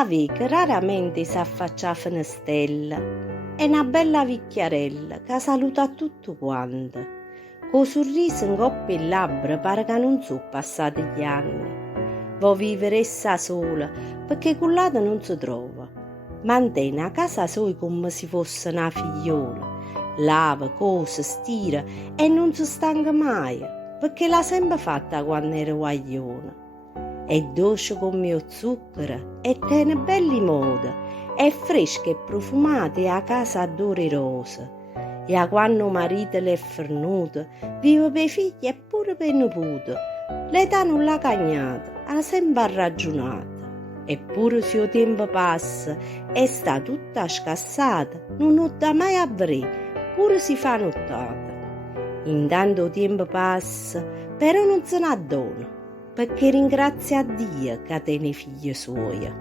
Avi che raramente si affaccia a finestrella e una bella vecchiarella che saluta a tutti quanti, con sorriso in coppia e labbra pare che non sono passati gli anni. Vuoi vivere essa sola perché cullata non si trova, mantiene a casa sua come se fosse una figliola, lava, cose, stira e non si stanca mai perché l'ha sempre fatta quando era guagliona. È dolce come lo zucchero e tiene belli modi, è fresca e profumata e a casa adora rose. E a quando marito l'è fernuto, vive per i figli e pure per i nipoti. L'età non l'ha cagnata, ha sempre ragionato. Eppure se il tempo passa e sta tutta scassata, non nota mai a vedere, pure si fa nottata. Intanto il tempo passa, però non se ne addona, perché ringrazia Dio che tiene figli suoi.